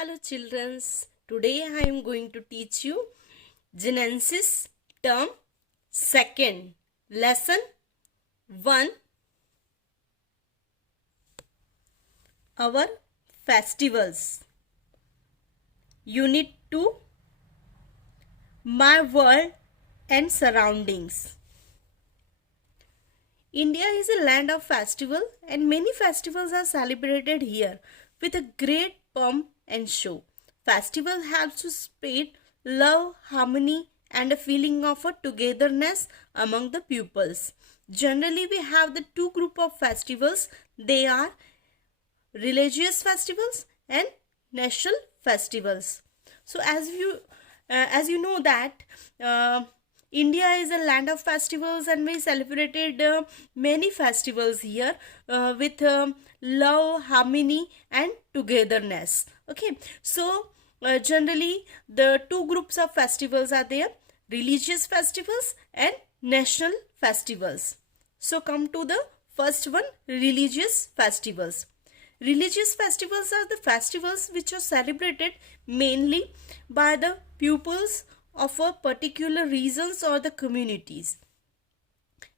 Hello childrens, today I am going to teach you Genesis term second lesson 1 our festivals unit 2 my world and surroundings. India is a land of festival and many festivals are celebrated here with a great pomp and show. Festival helps to spread love, harmony and a feeling of a togetherness among the pupils. Generally we have the two group of festivals. They are religious festivals and national festivals. So as you know that India is a land of festivals and we celebrated many festivals here with love, harmony and togetherness. Okay, so generally the two groups of festivals are there, religious festivals and national festivals. So come to the first one, religious festivals. Religious festivals are the festivals which are celebrated mainly by the pupils of a particular regions or the communities.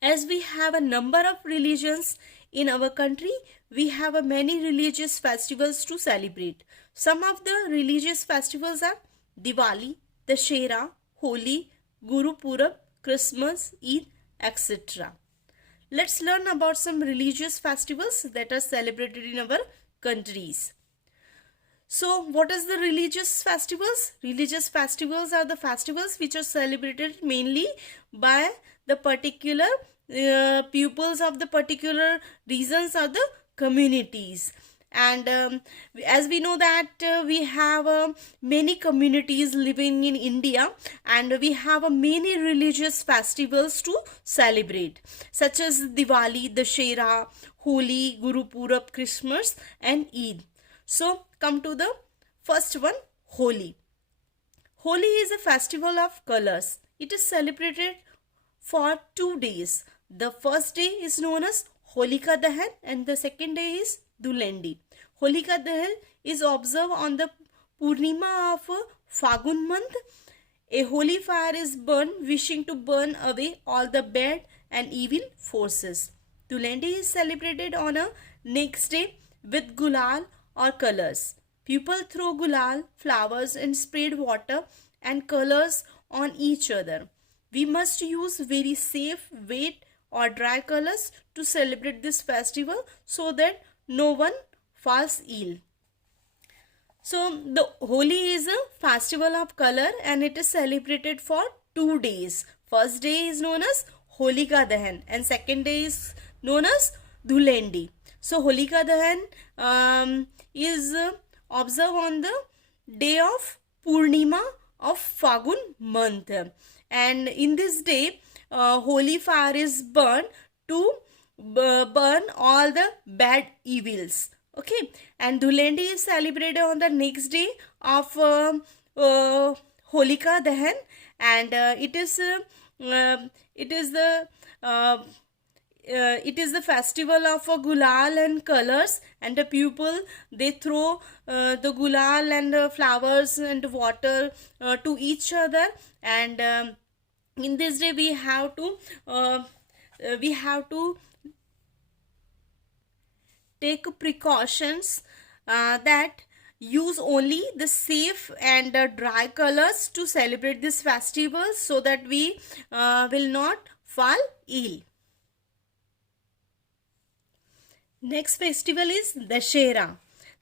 As we have a number of religions in our country, we have a many religious festivals to celebrate. Some of the religious festivals are Diwali, Dussehra, Holi, Guru Purab, Christmas, Eid, etc. Let's learn about some religious festivals that are celebrated in our countries. So, what is the religious festivals? Religious festivals are the festivals which are celebrated mainly by the particular pupils of the particular regions or the communities. And as we know that we have many communities living in India and we have many religious festivals to celebrate, such as Diwali, Dussehra, Holi, Guru Purab, Christmas and Eid. So come to the first one, Holi. Holi is a festival of colors. It is celebrated for 2 days. The first day is known as Holika Dahan and the second day is Dhulendi. Holika Dahan is observed on the Purnima of Fagun month. A holy fire is burned wishing to burn away all the bad and evil forces. Dhulendi is celebrated on a next day with gulal or colors. People throw gulal, flowers and sprayed water and colors on each other. We must use very safe, wet or dry colors to celebrate this festival so that no one falls ill. So the Holi is a festival of color and it is celebrated for 2 days. First day is known as Holika Dahan and second day is known as Dhulendi. So Holika Dahan is observed on the day of Purnima of Fagun month, and in this day holy fire is burned to burn all the bad evils. Okay, and Dhulendi is celebrated on the next day of Holika Dahan, and it is the festival of gulal and colors, and the people they throw the gulal and flowers and water to each other, and in this day we have to take precautions that use only the safe and dry colors to celebrate this festival so that we will not fall ill. Next festival is Dussehra.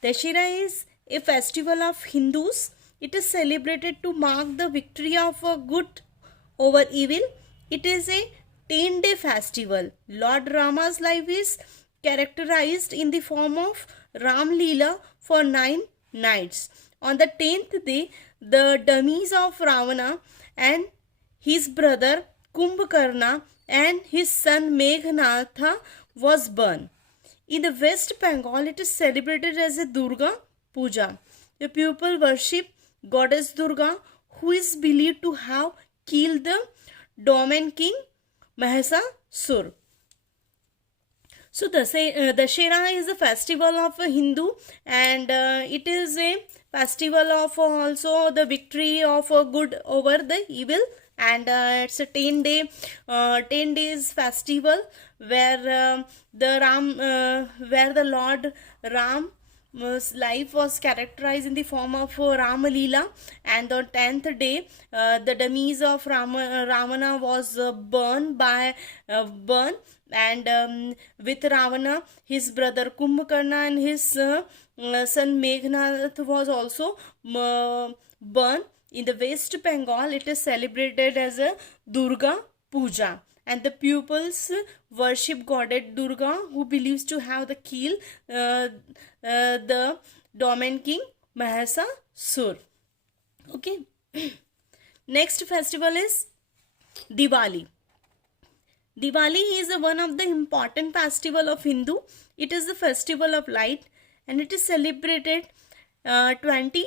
Dussehra is a festival of Hindus. It is celebrated to mark the victory of good over evil. It is a 10-day festival. Lord Rama's life is characterized in the form of Ram Leela for 9 nights. On the 10th day, the dummies of Ravana and his brother Kumbhakarna and his son Meghnadha was burned. In the West Bengal, it is celebrated as a Durga Puja. The people worship goddess Durga, who is believed to have killed the Doman king Mahasasura. So Dashera is a festival of a Hindu, and it is a festival of also the victory of good over the evil. And it's a 10 days festival where where the Lord Ram life was characterized in the form of Rama Leela, and the 10th day, the dummies of Ravana was burned, and with Ravana, his brother Kumbhakarna and his son Meghnath was also burned. In the West Bengal, it is celebrated as a Durga Puja, and the pupils worship goddess Durga, who believes to have the kill the dominant king Mahasasur. Okay. Next festival is Diwali. Diwali is one of the important festival of Hindu. It is the festival of light, and it is celebrated 20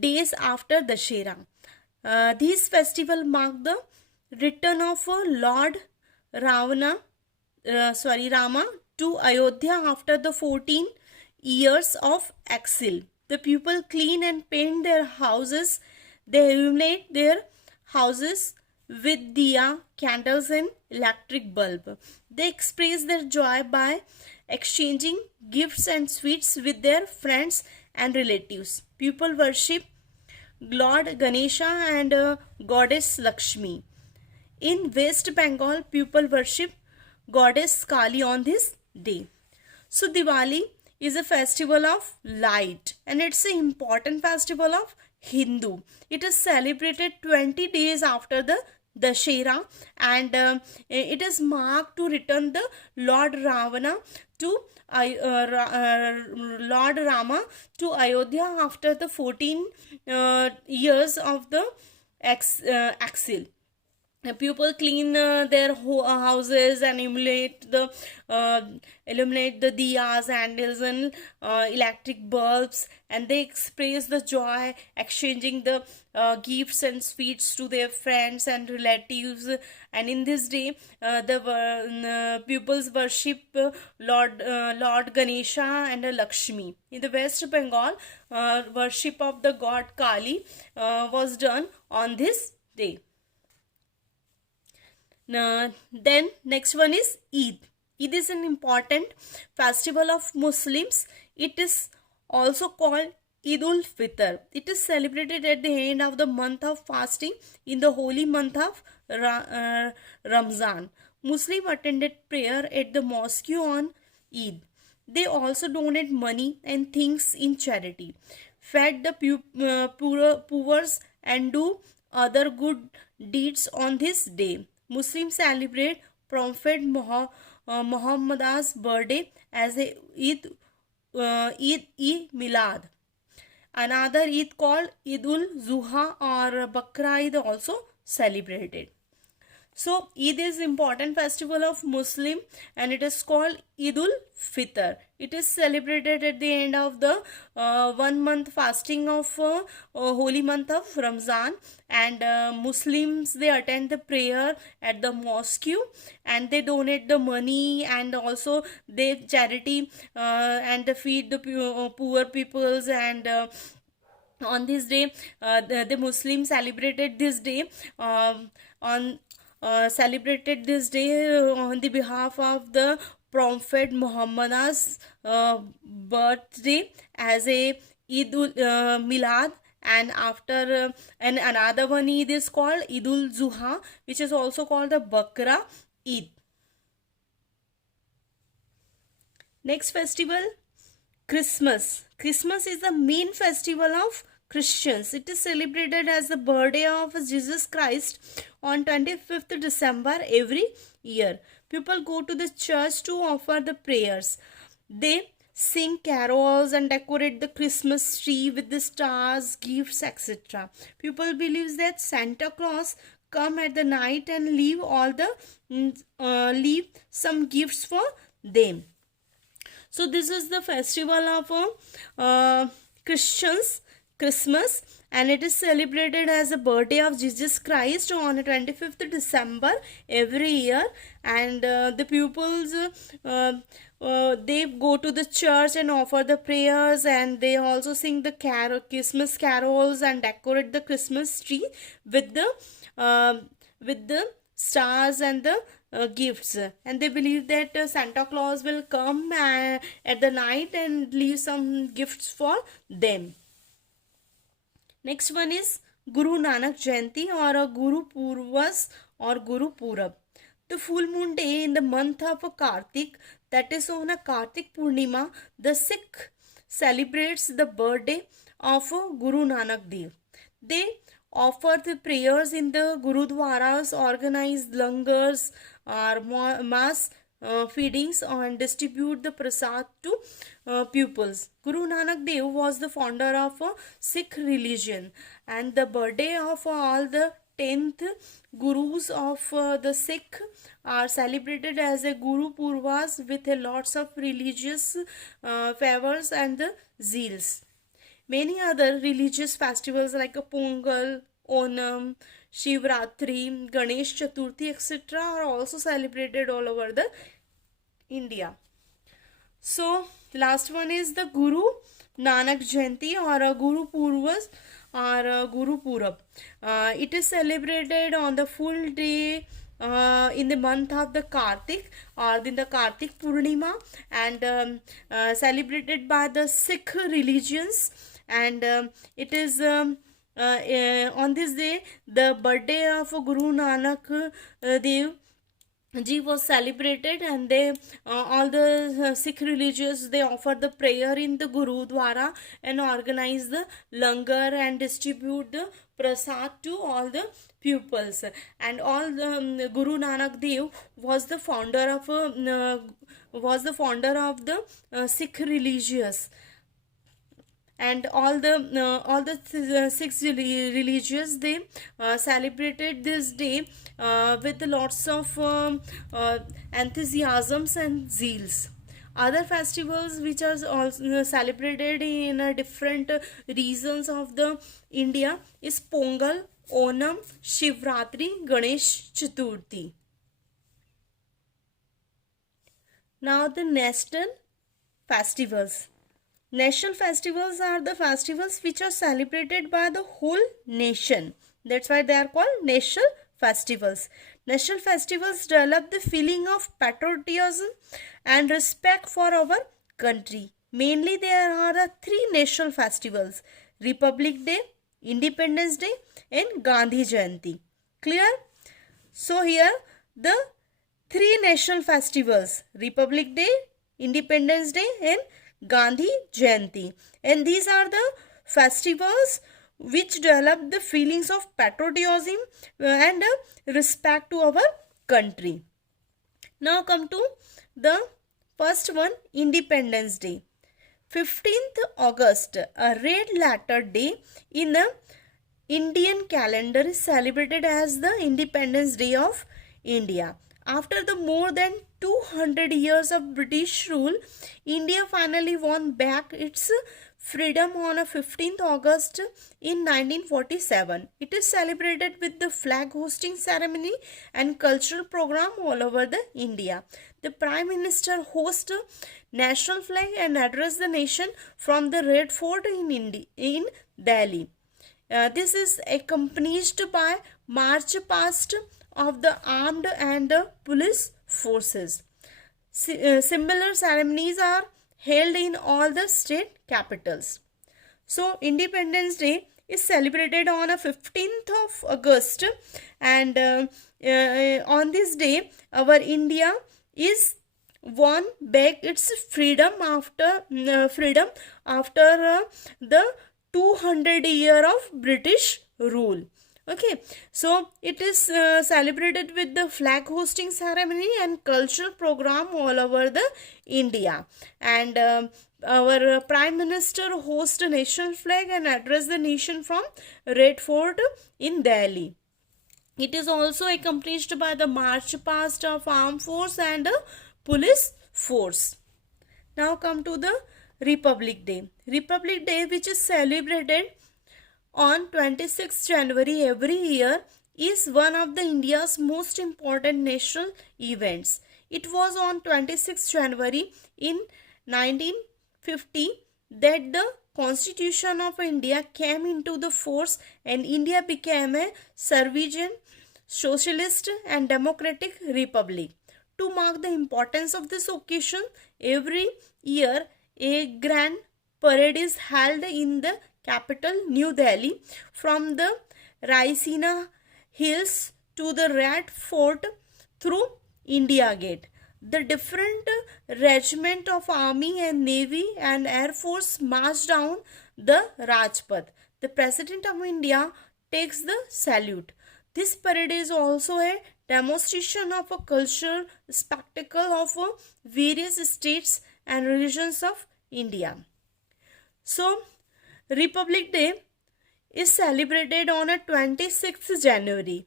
days after Dashera. These festival mark the return of Lord Ravana, Rama to Ayodhya after the 14 years of exile. The people clean and paint their houses. They illuminate their houses with diya, candles and electric bulb. They express their joy by exchanging gifts and sweets with their friends and relatives. People worship Lord Ganesha and goddess Lakshmi. In West Bengal, people worship goddess Kali on this day. So Diwali is a festival of light, and it's an important festival of Hindu. It is celebrated 20 days after the Dashera, and it is marked to return the Lord Ravana to Lord Rama to Ayodhya after the 14 years of the exile. People clean their houses and illuminate the diyas, candles and electric bulbs, and they express the joy exchanging the gifts and sweets to their friends and relatives. And in this day, the pupils worship Lord Ganesha and Lakshmi. In the West Bengal, worship of the god Kali was done on this day. Then next one is Eid. Eid is an important festival of Muslims. It is also called Eid ul Fitr. It is celebrated at the end of the month of fasting in the holy month of Ramzan. Muslims attended prayer at the mosque on Eid. They also donate money and things in charity, fed the poor, and do other good deeds on this day. Muslims celebrate Prophet Muhammad's birthday as a Eid-e-Milad. Another Eid called Eid ul-Zuha or Bakra Eid also celebrated. So Eid is important festival of Muslim, and it is called Eid ul Fitr. It is celebrated at the end of the 1 month fasting of holy month of Ramzan, and Muslims, they attend the prayer at the mosque, and they donate the money, and also they charity and they feed the poor peoples. And on this day, the Muslims celebrated this day on the behalf of the Prophet Muhammad's birthday as a Eid ul Milad. And after and another one Eid is called Eid ul Zuha, which is also called the Bakra Eid. Next festival, Christmas. Christmas is the main festival of Christians. It is celebrated as the birthday of Jesus Christ on 25th December every year. People go to the church to offer the prayers. They sing carols and decorate the Christmas tree with the stars, gifts, etc. People believe that Santa Claus come at the night and leave some gifts for them. So this is the festival of Christians, Christmas, and it is celebrated as the birthday of Jesus Christ on 25th December every year. And the pupils they go to the church and offer the prayers, and they also sing the Christmas carols and decorate the Christmas tree with the with the stars and the gifts. And they believe that Santa Claus will come at the night and leave some gifts for them. Next one is Guru Nanak Jayanti or a Guru Purvas or Guru Purab. The full moon day in the month of Kartik, that is on a Kartik Purnima, the Sikh celebrates the birthday of Guru Nanak Dev. They offer the prayers in the Gurudwaras, organize langars or mass feedings and distribute the prasad to pupils. Guru Nanak Dev was the founder of Sikh religion, and the birthday of all the 10th Gurus of the Sikh are celebrated as a Guru Purvas with a lots of religious favors and the zeals. Many other religious festivals like Pongal, Onam, Shivratri, Ganesh Chaturthi, etc. are also celebrated all over the India. So last one is the Guru Nanak Jayanti or a Guru Purvas or a Guru Purab. It is celebrated on the full day in the month of the Kartik or in the Kartik Purnima, and celebrated by the Sikh religions, and it is on this day the birthday of Guru Nanak Dev Ji was celebrated, and they all the Sikh religious, they offer the prayer in the Gurudwara and organize the langar and distribute the prasad to all the pupils. And all the Guru Nanak Dev was the founder of the Sikh religious, and all the six religious, they celebrated this day with lots of enthusiasms and zeals. Other festivals which are also celebrated in different regions of the India is Pongal, Onam, Shivratri, Ganesh Chaturthi. Now the national festivals. National festivals are the festivals which are celebrated by the whole nation. That's why they are called national festivals. National festivals develop the feeling of patriotism and respect for our country. Mainly there are three national festivals: Republic Day, Independence Day and Gandhi Jayanti. Clear? So here the three national festivals: Republic Day, Independence Day and Gandhi Jayanti, and these are the festivals which develop the feelings of patriotism and respect to our country. Now come to the first one, Independence Day. 15th August, a red letter day in the Indian calendar, is celebrated as the Independence Day of India. After the more than 200 years of British rule, India finally won back its freedom on 15th August in 1947. It is celebrated with the flag hosting ceremony and cultural program all over the India. The Prime Minister hosts national flag and address the nation from the Red Fort in Delhi. This is accompanied by march past of the armed and police forces. Similar ceremonies are held in all the state capitals. So Independence Day is celebrated on 15th of August, and on this day our India is won back its freedom after the 200 year of British rule. Okay, so it is celebrated with the flag hosting ceremony and cultural program all over the India, and our Prime Minister hosts a national flag and address the nation from Red Fort in Delhi. It is also accompanied by the march past of armed force and police force. Now come to the Republic Day. Republic Day, which is celebrated on 26 January every year, is one of the India's most important national events. It was on 26 January in 1950 that the Constitution of India came into the force and India became a sovereign, socialist and democratic republic. To mark the importance of this occasion, every year a grand parade is held in the capital, New Delhi, from the Raisina Hills to the Red Fort through India Gate. The different regiment of army and navy and air force march down the Rajpath. The President of India takes the salute. This parade is also a demonstration of a cultural spectacle of various states and regions of India. So, Republic Day is celebrated on a 26th January,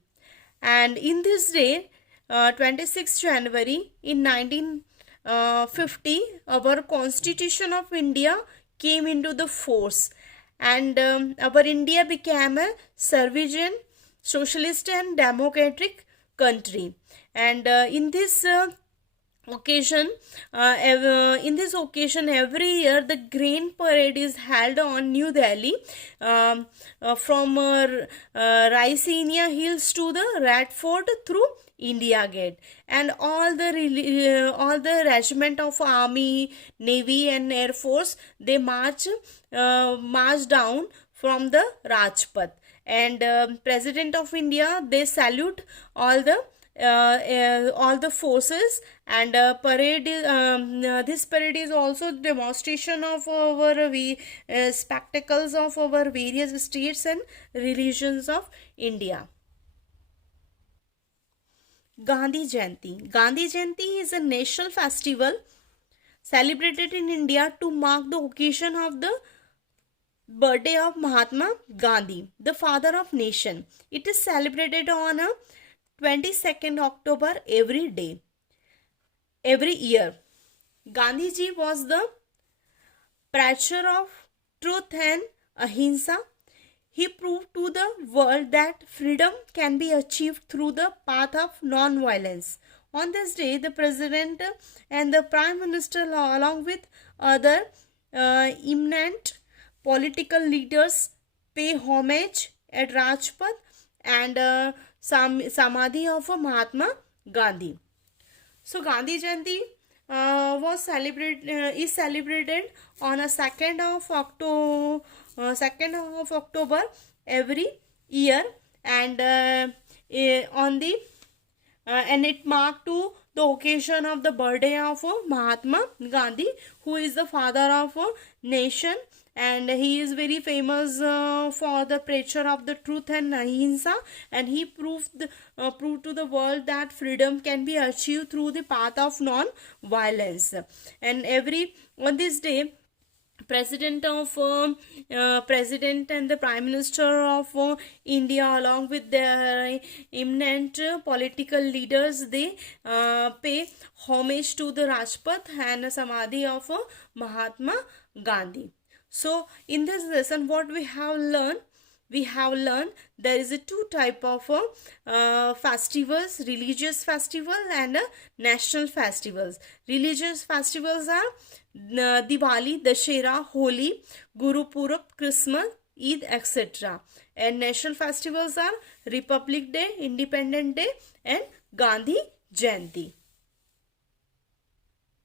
and in this day, 26th January in 1950, our Constitution of India came into the force, and our India became a sovereign, socialist and democratic country. And in this occasion every year the grain parade is held on New Delhi, from Raisina Hills to the Red Fort through India Gate, and all the regiment of army, navy and air force, they march down from the Rajpath, and President of India, they salute all the forces, and this parade is also demonstration of our spectacles of our various states and religions of India. Gandhi Jayanti is a national festival celebrated in India to mark the occasion of the birthday of Mahatma Gandhi, the father of nation. It is celebrated on 22nd October every year. Gandhiji was the preacher of truth and ahimsa. He proved to the world that freedom can be achieved through the path of non-violence. On this day, the President and the Prime Minister, along with other eminent political leaders, pay homage at Rajpath and Samadhi of Mahatma Gandhi. So Gandhi Jayanti is celebrated on a 2nd of October every year, and and it marked to the occasion of the birthday of Mahatma Gandhi, who is the father of a nation, and he is very famous for the preacher of the truth and ahimsa, and he proved to the world that freedom can be achieved through the path of non-violence. And on this day, President and the Prime Minister of India, along with their eminent political leaders, they pay homage to the Rajpath and Samadhi of Mahatma Gandhi. So in this lesson, what we have learned there is a two type of festivals: religious festival and national festivals. Religious festivals are Diwali, Dashera, Holi, Guru Purab, Christmas, Eid, etc. And national festivals are Republic Day, Independence Day and Gandhi Jayanti.